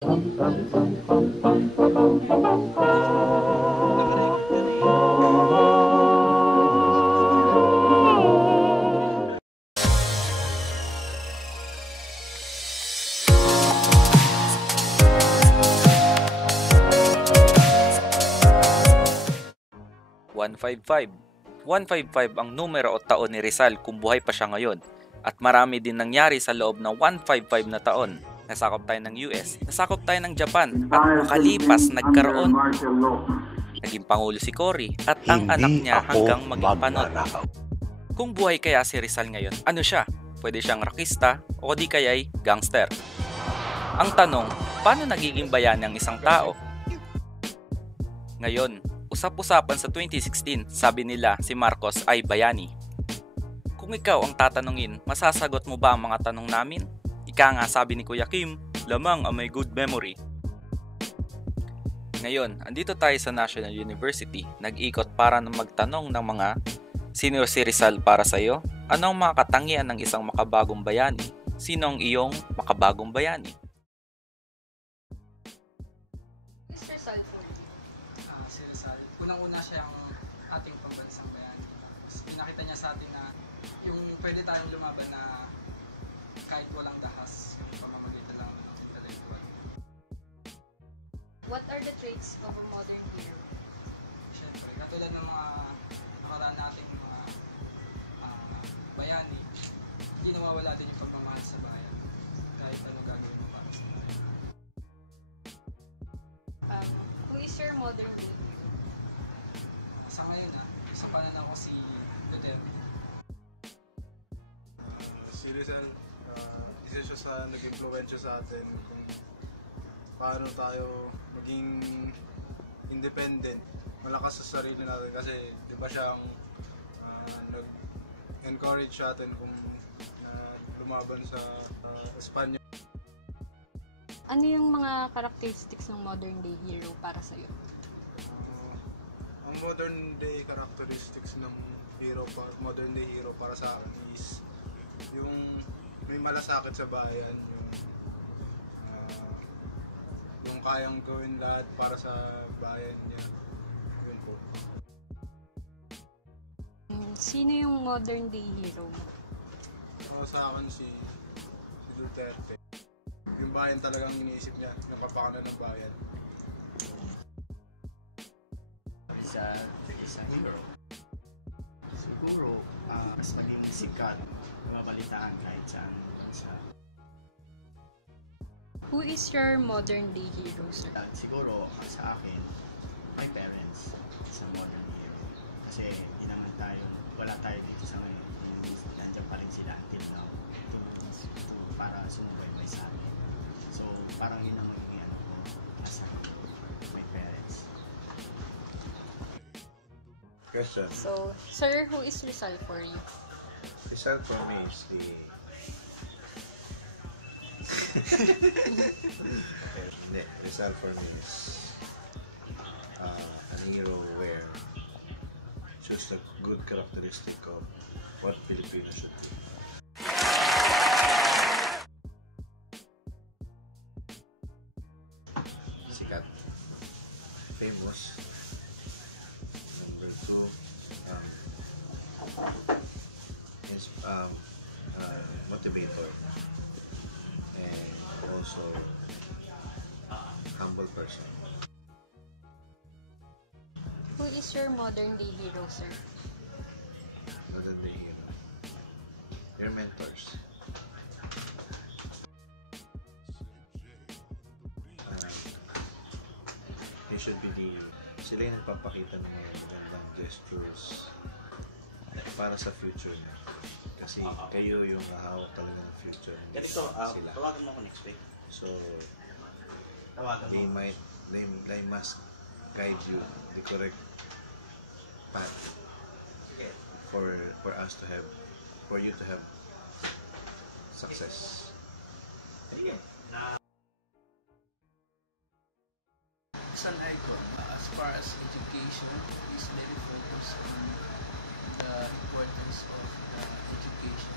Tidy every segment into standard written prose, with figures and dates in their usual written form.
155. 155 ang numero o taon ni Rizal kung buhay pa siya ngayon. At marami din nangyari sa loob ng 155 na taon. Nasakop tayo ng US, nasakop tayo ng Japan, at makalipas nagkaroon. Naging pangulo si Cory at ang anak niya hanggang maging panot. Kung buhay kaya si Rizal ngayon, ano siya? Pwede siyang rakista o di kaya'y gangster. Ang tanong, paano nagiging bayani ang isang tao? Ngayon, usap-usapan sa 2016, sabi nila si Marcos ay bayani. Kung ikaw ang tatanungin, masasagot mo ba ang mga tanong namin? Ika nga sabi ni Kuya Kim, lamang ang may good memory. Ngayon, andito tayo sa National University, nag-ikot para magtanong ng mga sino si Rizal para sa'yo? Ano ang mga katangian ng isang makabagong bayani? Sino ang iyong makabagong bayani? Mr. Salford. Si Rizal. Unang-una siya ang ating pambansang bayani. Pinakita niya sa atin na yung pwede tayong lumaban na kahit walang dahas, yung pamamagitan lang ng intellectual. What are the traits of a modern hero? Siyempre, katulad ng mga nakaraan nating mga bayani, hindi nawawala din yung pagmamahal sa bayan. Kahit ano gagawin mo para sa bayan. Who is your modern day hero? Sa ngayon isa pa na ako si Duterte. Si Rizal, isa siya sa nag-influensya sa atin kung paano tayo maging independent, malakas sa sarili natin kasi di ba siya ang nag-encourage sa atin kung lumaban sa Espanya. Ano yung mga characteristics ng modern day hero para sa'yo? Ang modern day characteristics ng modern day hero para sa akin is yung may malasakit sa bayan, yung kayang gawin lahat para sa bayan niya. Yun po. Sino yung modern day hero mo? Sa akin si Duterte. Yung bayan talagang iniisip niya, yung kapakanan ng bayan. Isa hero. Siguro, mas maging sikat, mabalitaan kahit saan bansa. Who is your modern day hero, sir? Siguro, sa akin, my parents sa modern hero. Kasi hindi naman tayo, wala tayo dito sa ngayon. Nandiyan pa rin sila until now. Para sumubaybay sa amin. So, parang yun ang magiging as my parents. Question. So, sir, who is Rizal for you? Rizal for me is the... okay, Rizal for me is an hero where just a good characteristic of what Filipino should be. Sikat. Famous. Number two, is motivator, and also humble person. Who is your modern day hero, sir? Modern day hero. Your mentors. They should be sila yung nagpapakita ng mga magandang gestures para sa future niya. Kasi kayo yung hahawak talaga ng future. Ganito, sila. tawagan mo ako next week. So, Tawagan mo. they must guide you the correct path for us to have, for you to have success. Sige. An icon as far as education is very focused on the importance of education,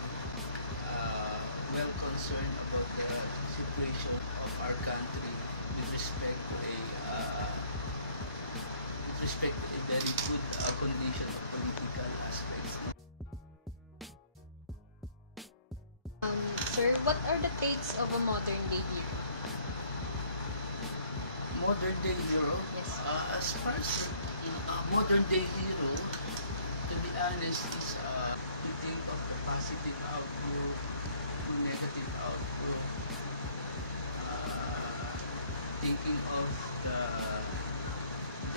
well concerned about the situation of our country Sir, what are the traits of a modern day hero? Modern day hero? Yes. As far as modern day hero, to be honest, is you think of the positive outlook, negative outlook, thinking of the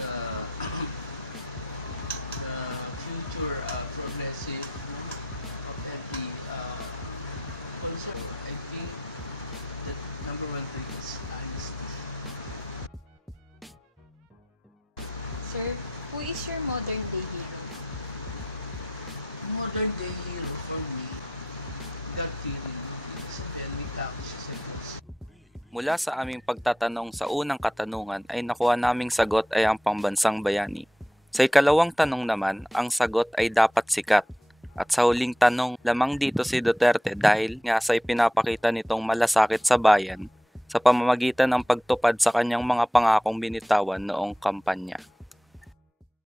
the future progressive of every concern. I think that number one thing is honesty. Sir, who is your modern day hero? Modern day hero for me, God feeling, sabihan may tao siya sa Diyos. Mula sa aming pagtatanong sa unang katanungan ay nakuha naming sagot ay ang Pambansang Bayani. Sa ikalawang tanong naman, ang sagot ay dapat sikat. At sa huling tanong, lamang dito si Duterte dahil nga sa ipinapakita nitong malasakit sa bayan sa pamamagitan ng pagtupad sa kanyang mga pangakong binitawan noong kampanya.